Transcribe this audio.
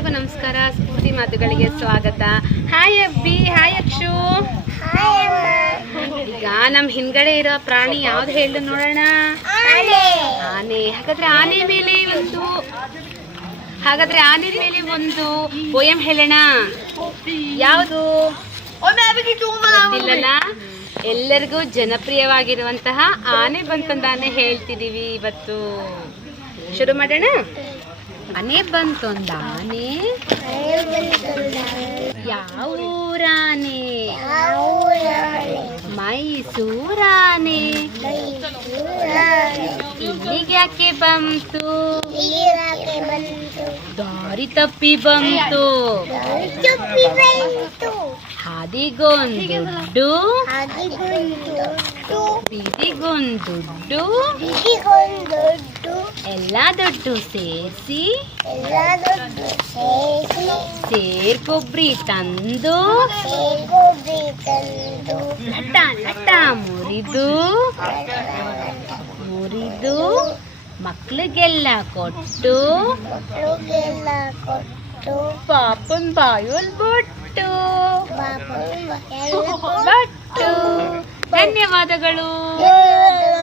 ಎಲ್ರಿಗೂ ನಮಸ್ಕಾರ. ಸ್ಫೂರ್ತಿ ಮಾತುಗಳಿಗೆ ಸ್ವಾಗತ. ಹಾಯ್ ಅಬ್ಬಿ, ಹಾಯ್ ಅಕ್ಷು. ಈಗ ನಮ್ಮ ಹಿಂದ್ಗಡೆ ಇರೋ ಪ್ರಾಣಿ ಯಾವ್ದು ಹೇಳು ನೋಡೋಣ. ಆನೆ. ಹಾಗಾದ್ರೆ ಆನೆ ಮೇಲೆ ಒಂದು ಪೋಯಂ ಹೇಳೋಣ. ಯಾವುದು ಗೊತ್ತಿಲ್ಲಲ್ಲ? ಎಲ್ಲರಿಗೂ ಜನಪ್ರಿಯವಾಗಿರುವಂತಹ ಆನೆ ಬಂತಂದಾನೆ ಹೇಳ್ತಿದೀವಿ ಇವತ್ತು. ಶುರು ಮಾಡೋಣ. ಆನೆ ಬಂತೊಂದಾನೆ, ಯಾವ ಊರಾನೆ? ಮೈಸೂರಾನೆ. ಇಲ್ಲಿಗೆ ಯಾಕೆ ಬಂತು? ದಾರಿ ತಪ್ಪಿ ಬಂತು. ಹಾದಿಗೊಂದು ಬೀದಿಗೊಂದು ಎಲ್ಲ ದುಡ್ಡು ಸೇರಿಸಿ ಸೇರ್ಕೊಬ್ರಿ ತಂದು ಲಟ ಲಟ ಮುರಿದು ಮಕ್ಳಿಗೆಲ್ಲ ಕೊಟ್ಟು ಪಾಪನ್ ಬಾಯೋಲ್ ಬೊಟ್ಟು. ಧನ್ಯವಾದಗಳು.